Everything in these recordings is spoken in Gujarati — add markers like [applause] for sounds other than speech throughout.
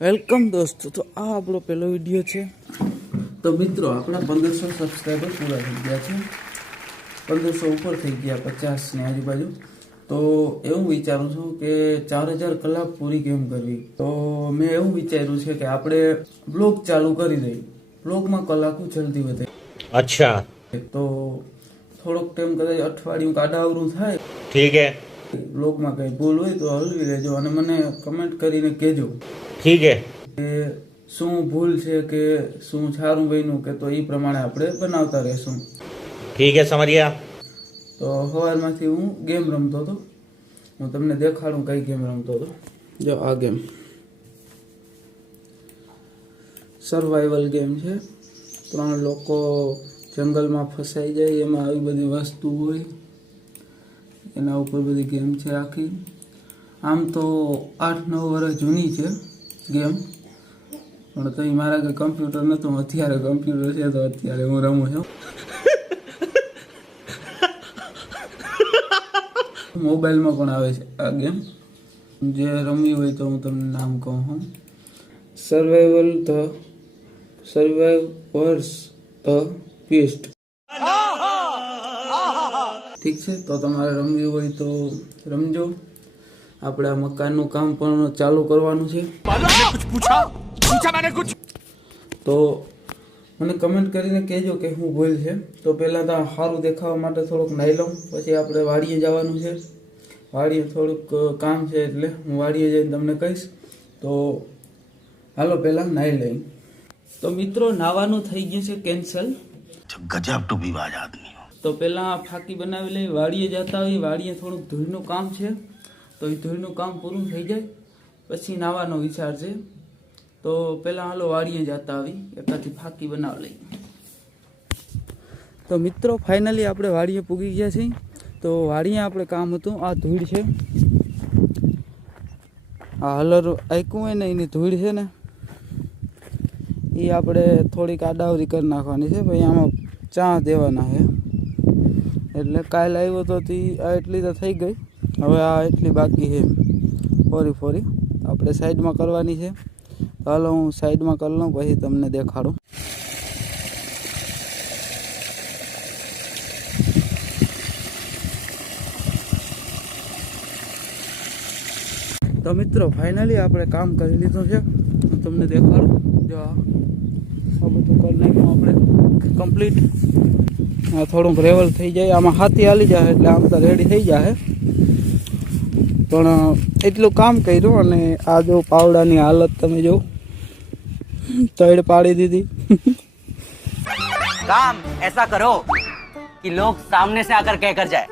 વેલકમ દોસ્તો તો આ આપણો પહેલો વીડિયો છે. તો મિત્રો આપણા પંદરસો સબસ્ક્રાઈબર પૂરા થઈ ગયા છે. પંદરસો ઉપર થઈ ગયા પચાસ ને આજુબાજુ. તો એવું વિચારું છું કે ચાર હજાર કલાક પૂરી કેમ કરવી? તો મેં એવું વિચાર્યું છે કે આપણે બ્લોગ ચાલુ કરી દઈએ. બ્લોગમાં કલાકો જલ્દી વધે અચ્છા. તો થોડોક ટાઈમ કદાચ અઠવાડિયું કાઢાવરું થાય. ઠીક હે. બ્લોગમાં કંઈ ભૂલ હોય તો હલવી લેજો અને મને કમેન્ટ કરીને કહેજો. ઠીક છે શું ભૂલ છે કે શું સારું બન્યું કે તો એ પ્રમાણે આપણે બનાવતા રહેશું. ઠીક છે સમરિયા. તો સવારમાંથી હું ગેમ રમતો હતો. હું તમને દેખાડું કઈ ગેમ રમતો હતો. જો આ ગેમ. સર્વાઈવલ ગેમ છે. ત્રણ લોકો જંગલમાં ફસાઈ જાય એમાં આવી બધી વસ્તુ હોય. એના ઉપર બધી ગેમ છે આખી. આમ તો આઠ નવ વર્ષ જૂની છે. ગેમ. પણ તો મારા કે કમ્પ્યુટર નહોતું અત્યારે કમ્પ્યુટર છે તો અત્યારે હું રમું છું. મોબાઈલમાં પણ આવે છે આ ગેમ. જે રમવી હોય તો હું તમને નામ કહું છું. Survival the survivors the pest ઠીક છે? તો તમારે રમવી હોય તો રમજો. આપણે આ મકાનનું કામ પણ ચાલુ કરવાનું છે. તો મને કમેન્ટ કરીને કહેજો કે હું ભૂલ છે. તો પહેલાં તો સારું દેખાવા માટે થોડુંક નાઈ લઉં પછી આપણે વાડીએ જવાનું છે. વાડીએ થોડુંક કામ છે એટલે હું વાડીએ જઈને તમને કહીશ. તો હાલો પહેલાં નાઈ લઈ તો મિત્રો નાવાનું થઈ ગયું છે કેન્સલ ગજબ ટુ ટોપીવાજ આદમી તો પહેલાં ફાકી બનાવી લઈ વાડીએ જતા હોય વાડીએ થોડુંક ધૂળનું કામ છે. તો એ ધૂળનું કામ પૂરું થઈ જાય. પછી નાવાનો વિચાર છે. તો પહેલાં હાલો વાડીએ જતા આવી, એકાથી ફાકી બનાવી લઈ. તો મિત્રો ફાઇનલી આપણે વાડીએ પૂગી ગયા છીએ. તો વાડીએ આપણે કામ હતું, આ ધૂળ છે. આ હલર આયકું હોય ને, એની ધૂળ છે ને, એ આપણે થોડીક આડાવરી કરી નાખવાની છે. પછી આમાં ચા દેવાના છે. એટલે કાલ આવ્યો તો એટલી તો થઈ ગઈ. હવે આ એટલી બાકી છે. ફોરી ફોરી. આપણે સાઈડમાં કરવાની છે. હાલો હું સાઈડમાં કરી લઉં, પછી તમને દેખાડું. તો મિત્રો ફાઇનલી આપણે કામ કરી લીધું છે. હું તમને દેખાડું. જો આ બધું કરી નાખ્યું આપણે. કમ્પ્લીટ થોડુંક રેવલ થઈ જાય. આમાં હાથી હાલી જાય એટલે આમ તો રેડી થઈ જાય પણ એટલું કામ કર્યું અને આ જો પાવડાની હાલત તમે જો તડ પાડી દીધી. કામ એસા કરો કે લોગ સામને સે આકર કહે કર જાય.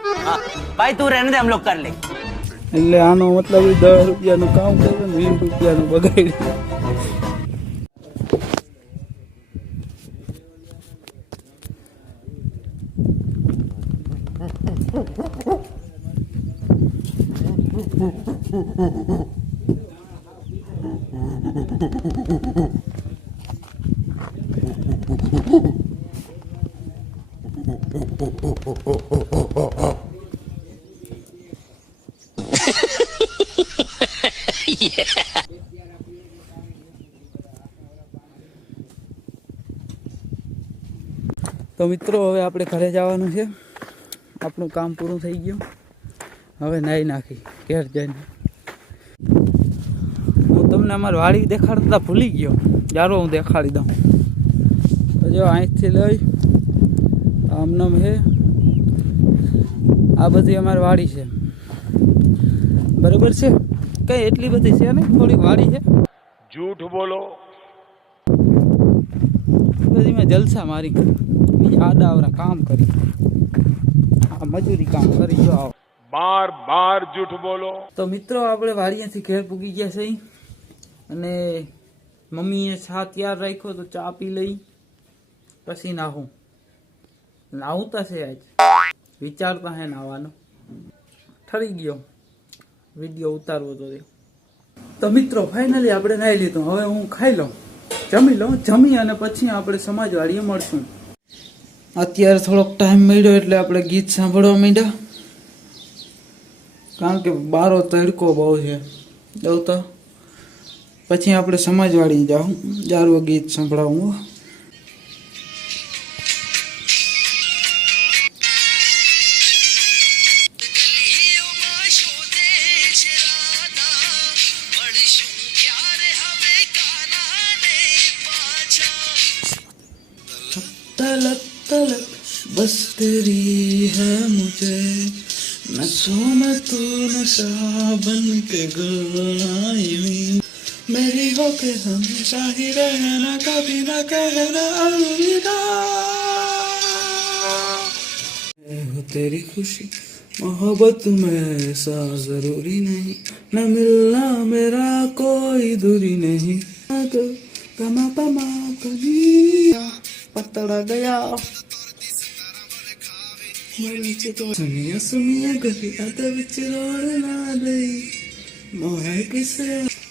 ભાઈ તું રહેને દે હમ લોગ કર લે. એટલે આનો મતલબ દસ રૂપિયાનું કામ કર્યું ને 20 રૂપિયાનું બગાડ્યું [laughs] તો મિત્રો, હવે આપણે ઘરે જવાનું છે. આપણું કામ પૂરું થઈ ગયું. હવે નાહી નાખી. ઘેર જઈને. હું તમને અમારી વાડી દેખાડતા ભૂલી ગયો. ચાલો હું દેખાડી દઉં. જો અહીંથી લઈ આમનામ હે. આ બધી અમારી વાડી છે. બરોબર છે? કઈ એટલી બધી છે ને થોડીક વાડી છે. જૂઠ બોલો. બધી મેં જલસા મારી બીજા આડાવરા કામ કરી. આ મજૂરી કામ કરી. જો આવો. બાર બાર જૂઠ બોલો. તો મિત્રો, આપણે વાડીએથી ઘેર પૂગી ગયા છે અને મમ્મીએ ચા તૈયાર રાખ્યો તો ચા પી લઈ. પછી નાહું. નાહુતા છે આજ. વિચારતા હે નાવાનો ઠરી ગયો. વીડિયો ઉતારવો તો તો મિત્રો ફાઇનલી આપણે નાહી લીધું. હવે હું ખાઈ લઉં. જમી લઉં. જમી અને પછી આપણે સમાજવાળીએ મળશું. અત્યારે થોડોક ટાઈમ મળ્યો એટલે આપણે ગીત સાંભળવા માંડ્યા. કારણ કે બારો તડકો બહુ છે જવું તો પછી આપણે સમાજવાડી જાઉં જારું ગીત સંભળાવું હો. तलक तलक बस तेरी है मुझे नसों में तू नशा बन के गुलाई हुई मेरी हो के हमेशा ही रहना कभी ना कहना अलविदा मैं हूँ तेरी खुशी मोहब्बत में ऐसा जरूरी नहीं न मिलना मेरा कोई दूरी नहीं गमा पमा कभी पतड़ा गया सुनिया सुनिया गली अद विच रोड़ ना गई मोह किसे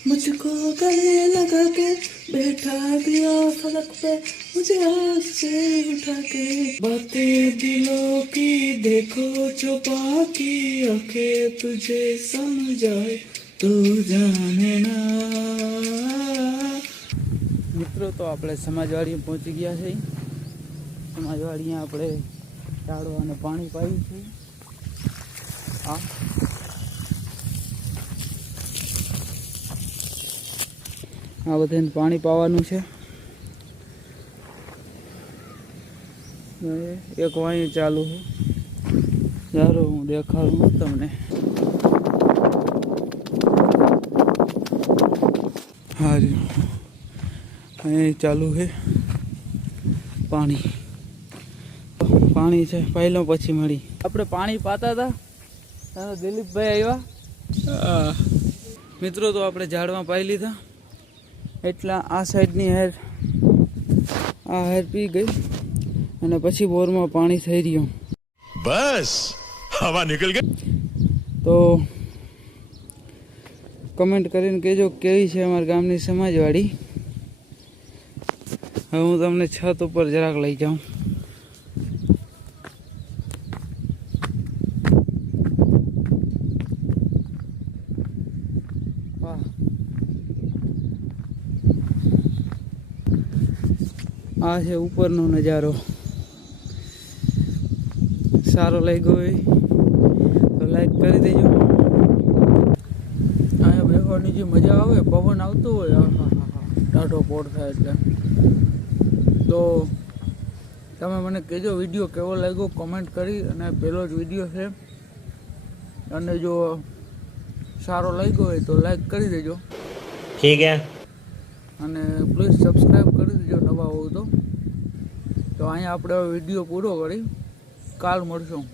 मुझको गले लगा के बैठा दिया फलक पे मुझे हाथ से उठा के बातें दिलों की देखो छुपा की आंखें तुझे समझाए तू जाने ना મિત્રો તો આપણે સમાજવાડી પહોંચી ગયા છે સમાજવાડીમાં આપણે ઝાડવા અને પાણી પાયું છે. આ આ બધાને પાણી પાવાનું છે. એક વાણી ચાલુ ચાલો હું દેખાડું તમને. હા અહીં ચાલુ છે પાણી. પાણી છે પહેલો પછી મળી. આપણે પાણી પાતા હતા. ત્યારે દિલીપભાઈ આવ્યા. મિત્રો તો આપણે ઝાડમાં પાઈ લીધા. એટલા આ સાઈડની હેર આ હેર પી ગઈ અને પછી બોરમાં પાણી થઈ રહ્યું. બસ હવા નીકળ ગઈ. તો કમેન્ટ કરીને કહેજો કેવી છે અમારા ગામની સમાજવાળી. હવે હું તમને છત ઉપર જરાક લઈ જાઉં. આ છે ઉપરનો નજારો. સારો લાગ્યો હોય તો લાઈક કરી દેજો. અહીંયા બેસવાની જે મજા આવે પવન આવતો હોય હા હા હા ટાઢો પોડ થાય એટલે. તો તમે મને કહેજો વીડિયો કેવો લાગ્યો કોમેન્ટ કરી અને પહેલો જ વીડિયો છે. અને જો સારો લાગ્યો હોય તો લાઈક કરી દેજો. ઠીક અને પ્લીઝ સબસ્ક્રાઈબ કરી દેજો. નવા હોવ તો તો અહીંયા આપણે વીડિયો પૂરો કરી. કાલ મળશું.